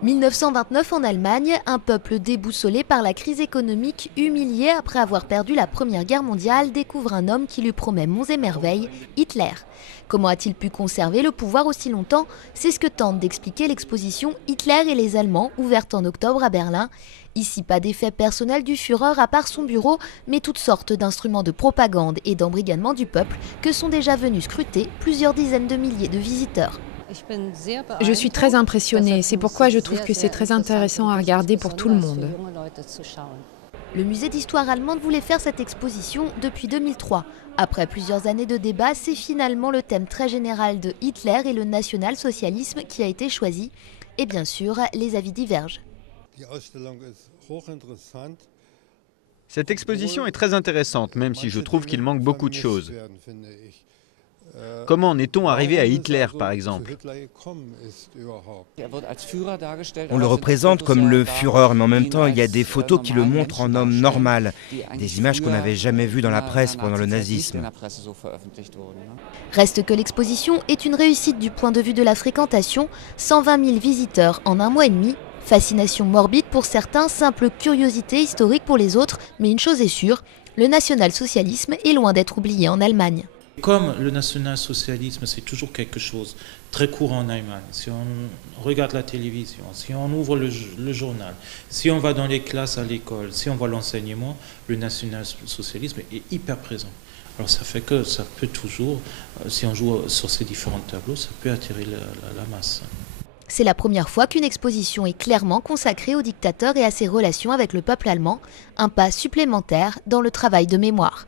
1929 en Allemagne, un peuple déboussolé par la crise économique, humilié après avoir perdu la Première Guerre mondiale, découvre un homme qui lui promet monts et merveilles, Hitler. Comment a-t-il pu conserver le pouvoir aussi longtemps? C'est ce que tente d'expliquer l'exposition Hitler et les Allemands, ouverte en octobre à Berlin. Ici, pas d'effet personnel du Führer à part son bureau, mais toutes sortes d'instruments de propagande et d'embrigadement du peuple que sont déjà venus scruter plusieurs dizaines de milliers de visiteurs. Je suis très impressionnée, c'est pourquoi je trouve que c'est très intéressant à regarder pour tout le monde. Le musée d'histoire allemande voulait faire cette exposition depuis 2003. Après plusieurs années de débats, c'est finalement le thème très général de Hitler et le national-socialisme qui a été choisi. Et bien sûr, les avis divergent. Cette exposition est très intéressante, même si je trouve qu'il manque beaucoup de choses. Comment en est-on arrivé à Hitler, par exemple? On le représente comme le Führer, mais en même temps, il y a des photos qui le montrent en homme normal. Des images qu'on n'avait jamais vues dans la presse pendant le nazisme. Reste que l'exposition est une réussite du point de vue de la fréquentation. 120 000 visiteurs en un mois et demi. Fascination morbide pour certains, simple curiosité historique pour les autres. Mais une chose est sûre, le national-socialisme est loin d'être oublié en Allemagne. Comme le national-socialisme, c'est toujours quelque chose de très courant en Allemagne. Si on regarde la télévision, si on ouvre le journal, si on va dans les classes à l'école, si on voit l'enseignement, le national-socialisme est hyper présent. Alors ça fait que ça peut toujours, si on joue sur ces différents tableaux, ça peut attirer la masse. C'est la première fois qu'une exposition est clairement consacrée au dictateur et à ses relations avec le peuple allemand, un pas supplémentaire dans le travail de mémoire.